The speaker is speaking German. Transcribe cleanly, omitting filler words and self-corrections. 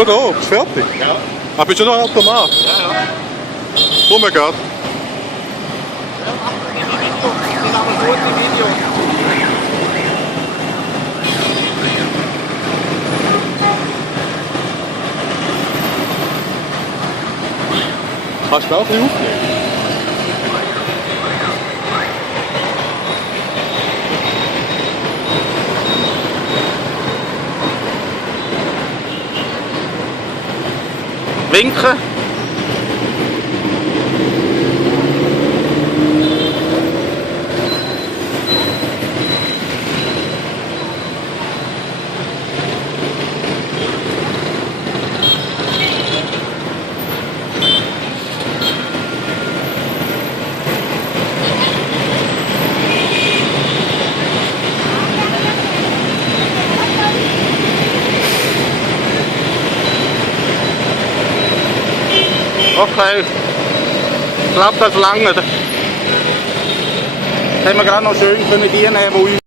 Schon da? Ist fertig? Ja. Ah, bist du noch Automat? Ja, ja. Komm mal grad. Ja, mach mal die Video. Ich will aber gute Video. Kannst du auch ein bisschen aufnehmen? Winken. Okay, ich glaube, das lange. Jetzt haben wir gerade noch schön dienen, wo uns